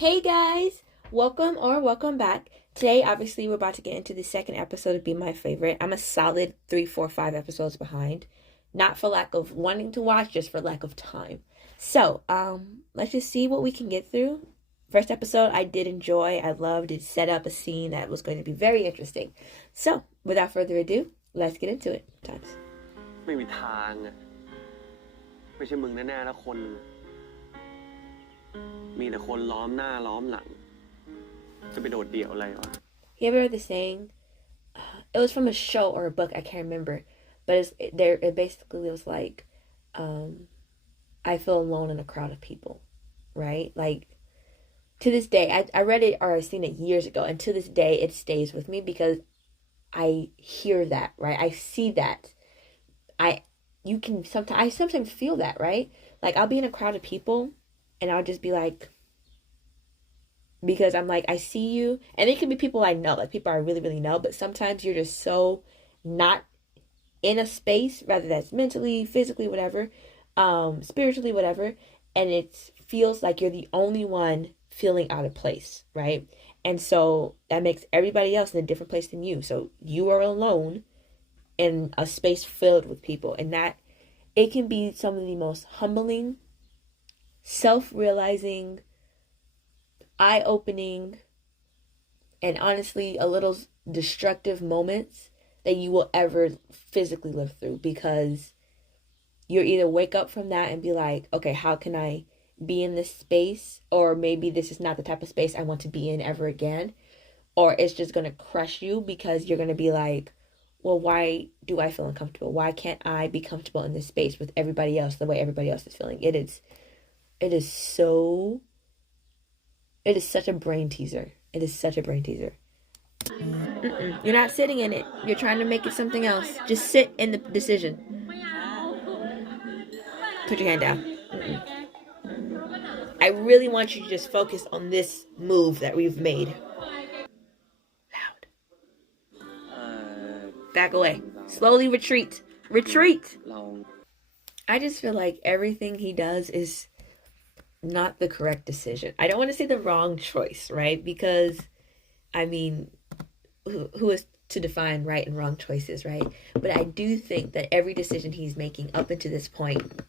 Hey guys, welcome back. Today, obviously, we're about to get into the second episode of Be My Favorite. I'm a solid 3, 4, 5 episodes behind. Not for lack of wanting to watch, just for lack of time. So, let's just see what we can get through. First episode, I did enjoy. I loved it. Set up a scene that was going to be very interesting. So, without further ado, let's get into it. Times. ไม่มีทางอ่ะไม่ใช่มึงแน่ๆแล้วคนนึงมีแต่คนล้อมหน้าล้อมหลังจะไปโดดเดี่ยวอะไรวะ You ever heard the saying? It was from a show or a book, I can't remember. But it basically was like, I feel alone in a crowd of people, right? Like, to this day, I read it or I seen it years ago, and to this day, it stays with me because I hear that, right? I see that. I sometimes feel that, right? Like, I'll be in a crowd of people, and I'll just be like, because I'm like, I see you, and it can be people I know, like people I really, really know, but sometimes you're just so not in a space, whether that's mentally, physically, whatever, spiritually, whatever, and it feels like you're the only one feeling out of place, right? And so that makes everybody else in a different place than you. So you are alone in a space filled with people, and that it can be some of the most humbling, self-realizing, eye-opening, and honestly a little destructive moments that you will ever physically live through, because you'll either wake up from that and be like, okay, how can I be in this space, or maybe this is not the type of space I want to be in ever again, or it's just going to crush you because you're going to be like, well, why do I feel uncomfortable? Why can't I be comfortable in this space with everybody else the way everybody else is feeling? It is such a brain teaser. It is such a brain teaser. You're not sitting in it. You're trying to make it something else. Just sit in the decision. Put your hand down. I really want you to just focus on this move that we've made. Loud. Back away. Slowly retreat. Retreat. I just feel like everything he does is not the correct decision. I don't want to say the wrong choice, right? Because, I mean, who is to define right and wrong choices, right? But I do think that every decision he's making up until this point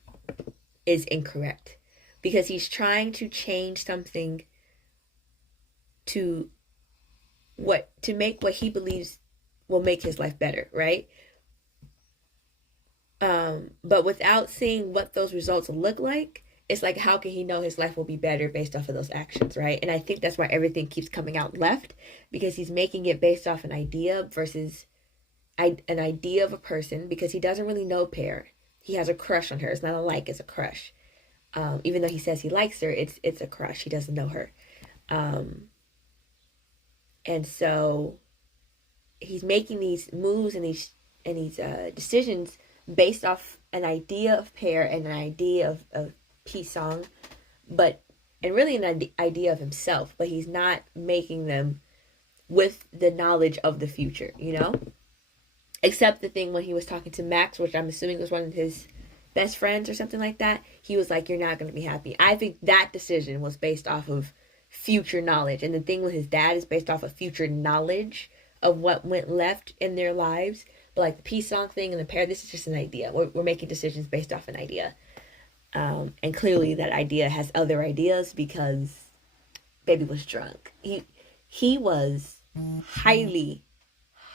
is incorrect, because he's trying to change something to make what he believes will make his life better, right? But without seeing what those results look like, it's like, how can he know his life will be better based off of those actions, right? And I think that's why everything keeps coming out left, because he's making it based off an idea versus an idea of a person, because he doesn't really know Pear. He has a crush on her. It's not a like, it's a crush. Even though he says he likes her, it's a crush. He doesn't know her. And so he's making these moves and these decisions based off an idea of Pear and an idea of Pisaeng, and really an idea of himself, but he's not making them with the knowledge of the future, you know? Except the thing when he was talking to Max, which I'm assuming was one of his best friends or something like that, he was like, you're not going to be happy. I think that decision was based off of future knowledge, and the thing with his dad is based off of future knowledge of what went left in their lives. But like the Pisaeng thing and the Pear, this is just an idea. We're making decisions based off an idea. And clearly that idea has other ideas, because baby was drunk. He was highly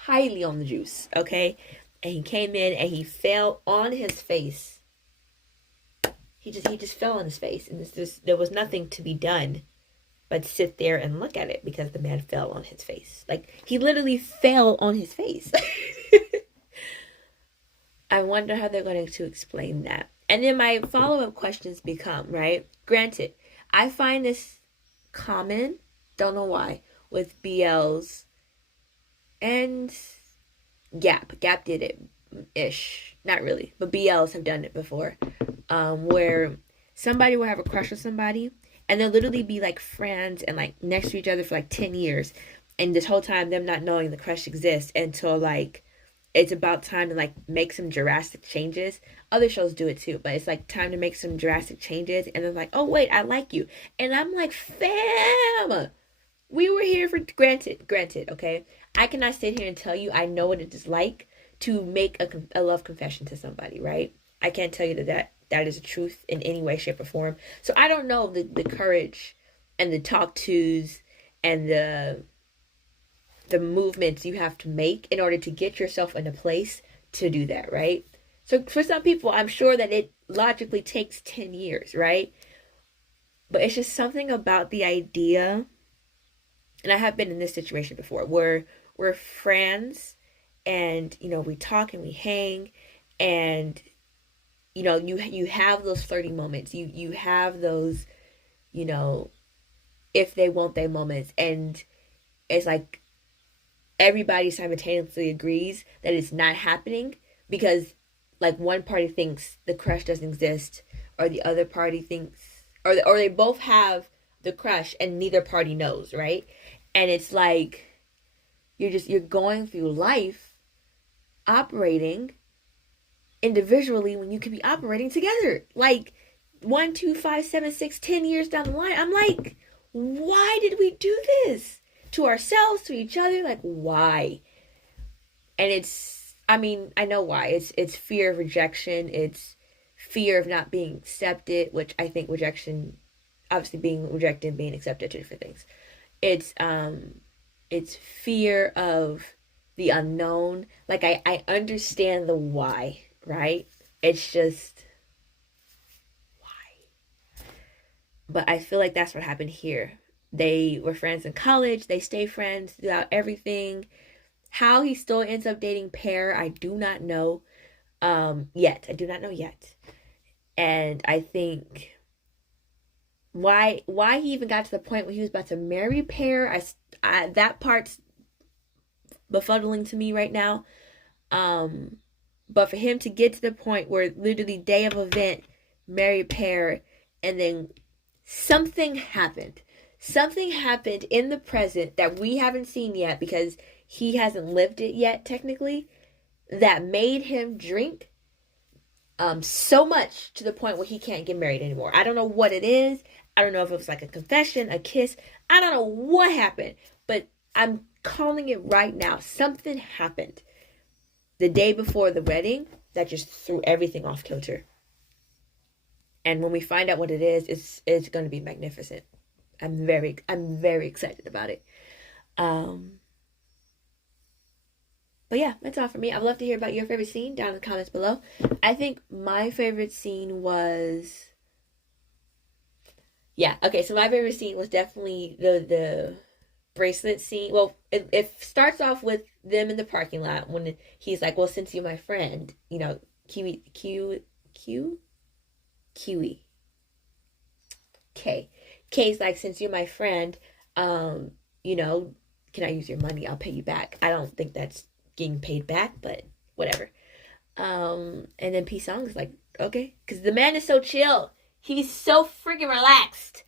on the juice, okay? And he came in and he fell on his face. He just fell on his face, and there was nothing to be done but sit there and look at it, because the man fell on his face. Like, he literally fell on his face. I wonder how they're going to explain that. And then my follow-up questions become, right? Granted, I find this common, don't know why, with BLs and Gap. Gap did it ish. Not really, but BLs have done it before. Where somebody will have a crush on somebody, and they'll literally be like friends and like next to each other for like 10 years. And this whole time, them not knowing the crush exists until like it's about time to like make some drastic changes. Other shows do it too, but it's like time to make some drastic changes, and they're like, oh wait, I like you, and I'm like, fam, we were here for granted, okay? I cannot sit here and tell you I know what it is like to make a love confession to somebody, right? I can't tell you that is a truth in any way, shape, or form. So I don't know the courage and the talk tos and the movements you have to make in order to get yourself in a place to do that, right? So for some people, I'm sure that it logically takes 10 years, right? But it's just something about the idea, and I have been in this situation before, where we're friends and, you know, we talk and we hang, and, you know, you have those flirting moments. You have those, you know, if they won't they moments, and it's like everybody simultaneously agrees that it's not happening because like one party thinks the crush doesn't exist, or the other party thinks, or they both have the crush and neither party knows, right? And it's like you're going through life operating individually when you could be operating together. Like 1, 2, 5, 7, 6, 10 years down the line, I'm like, why did we do this to ourselves, to each other? Like, why? And it's, I mean, I know why. It's fear of rejection. It's fear of not being accepted, which I think rejection, obviously being rejected and being accepted are two different things. It's fear of the unknown. Like I understand the why, right? It's just why. But I feel like that's what happened here. They were friends in college. They stay friends throughout everything. How he still ends up dating Pear, I do not know yet. I do not know yet. And I think why he even got to the point where he was about to marry Pear, that part's befuddling to me right now. But for him to get to the point where literally day of event, marry Pear, and then something happened. Something happened in the present that we haven't seen yet because he hasn't lived it yet, technically, that made him drink so much to the point where he can't get married anymore. I don't know what it is. I don't know if it was like a confession, a kiss. I don't know what happened, but I'm calling it right now. Something happened the day before the wedding that just threw everything off kilter. And when we find out what it is, it's going to be magnificent. I'm very excited about it. But yeah, that's all for me. I'd love to hear about your favorite scene down in the comments below. I think my favorite scene was... Yeah, okay, so my favorite scene was definitely the bracelet scene. Well, it starts off with them in the parking lot when he's like, well, since you're my friend, you know, Kiwi. K's like, since you're my friend, you know, can I use your money? I'll pay you back. I don't think that's getting paid back, but whatever. And then Pisaeng is like, okay, because the man is so chill. He's so freaking relaxed.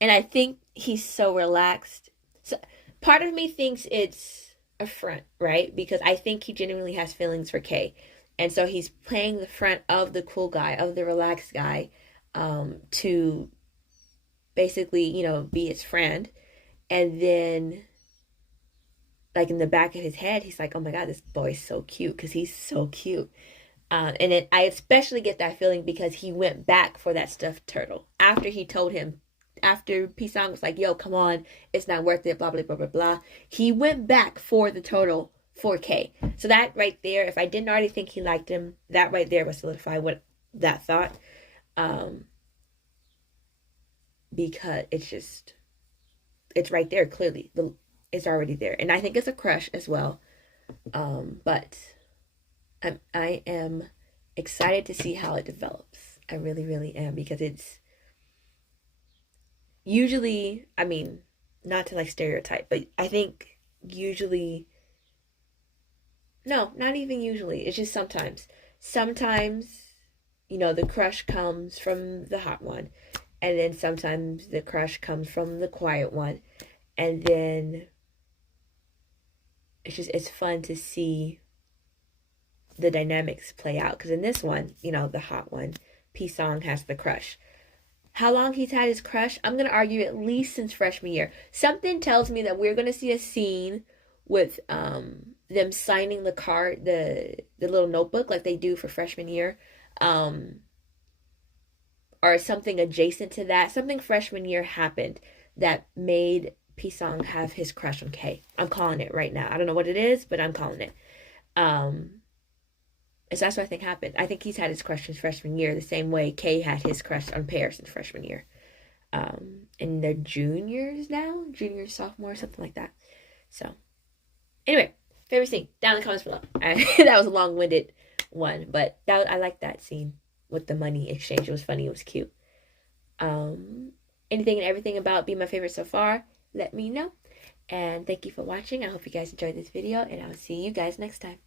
And I think he's so relaxed. So part of me thinks it's a front, right? Because I think he genuinely has feelings for Kay. And so he's playing the front of the cool guy, of the relaxed guy, to basically, you know, be his friend. And then, like, in the back of his head, he's like, oh my God, this boy's so cute, because he's so cute. And then I especially get that feeling because he went back for that stuffed turtle. After he told him, after Pisaeng was like, yo, come on, it's not worth it, blah, blah, blah, blah, blah. He went back for the turtle for Kay. So that right there, if I didn't already think he liked him, that right there would solidify what that thought. Because it's just, it's right there, clearly. It's already there. And I think it's a crush as well. But I am excited to see how it develops. I really, really am, because it's usually, I mean, not to like stereotype, but I think usually, no, not even usually, it's just sometimes, you know, the crush comes from the hot one, and then sometimes the crush comes from the quiet one, and then it's fun to see the dynamics play out. Because in this one, you know, the hot one, Pisang has the crush. How long he's had his crush? I'm going to argue at least since freshman year. Something tells me that we're going to see a scene with them signing the card, the little notebook like they do for freshman year. Or something adjacent to that. Something freshman year happened that made Pisang have his crush on Kay. I'm calling it right now. I don't know what it is, but I'm calling it. So that's what I think happened. I think he's had his crush since freshman year, the same way Kay had his crush on Pear since freshman year. And they're juniors now, junior, sophomore, something like that. So, anyway, favorite scene down in the comments below. That was a long-winded one, but I like that scene with the money exchange. It was funny. It was cute. Anything and everything about Be My Favorite so far, let me know. And thank you for watching. I hope you guys enjoyed this video, and I'll see you guys next time.